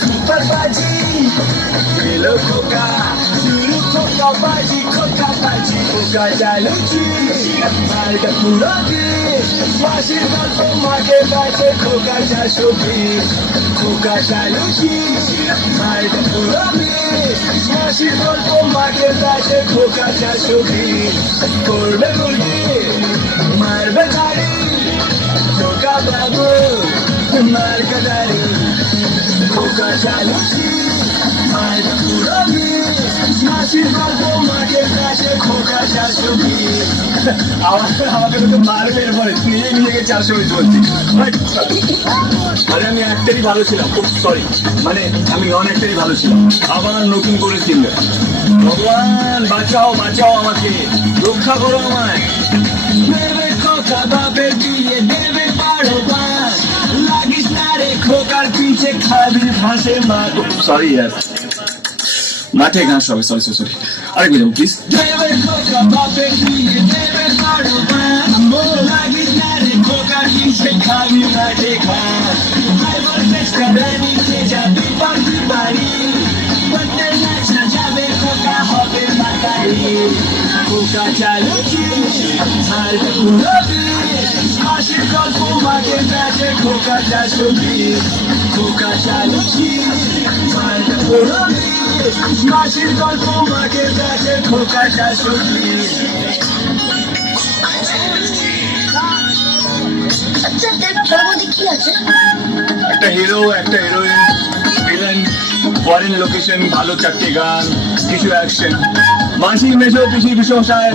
super বাজি এলো খোকা শুরু খোকা বাজি খোকা চালুচি মালটা পুরো মাসির গল্প মাকে কাছে খোকা চাষবি খোকা চালুচি মালটা পুরো মাসির গল্প মাকে কাছে খোকা চাষবি করবে মুরগি মারবে গাড়ি খোকা বাবু মার গাড়ি খোকা চালুচি মালটা পুরো মাসির গল্প মাকে কাছে খোকা চাষবি আমাকে তো মারবে এরপরে নিজেকে চাষবি বলছি আরে আমি একটারই ভালো ছিলাম খুব সরি মানে আমি নন একটারই ভালো ছিলাম আবার নতুন করে চিনবে ভগবান বাঁচাও বাঁচাও আমাকে রক্ষা করো আমায় দেবে খোকা বাপের বিয়ে দেবে বারো বাস লাগিস না রে খোকার পিছে খাবি ভাসে মা সরি ইয়ার মাঠে ঘাস হবে সরি সরি আরেক মিনিট প্লিজ দেবে খোকা বাপের বিয়ে দেবে বারো বাস লাগিস না রে খোকার পিছে খাবি ভাসে ঘাস ড্রাইভার চেষ্টা নিতে যাবি পাখি বাড়ি বলতে নাচা যাবে খোকা হবে মাতারি খোকা চালুচি ঝাল পুরবি হাসির গল্প মাকে কাছে খোকা চাষবি খোকা চালুচি ঝাল পুরবি হাসির গল্প মাকে কাছে খোকা চাষবি একটা হিরো একটা হিরোইন ভিলেন ফরেন লোকেশন ভালো চারটে গান কিছু অ্যাকশন মাসি মেশো পিসি বিশ্বসায়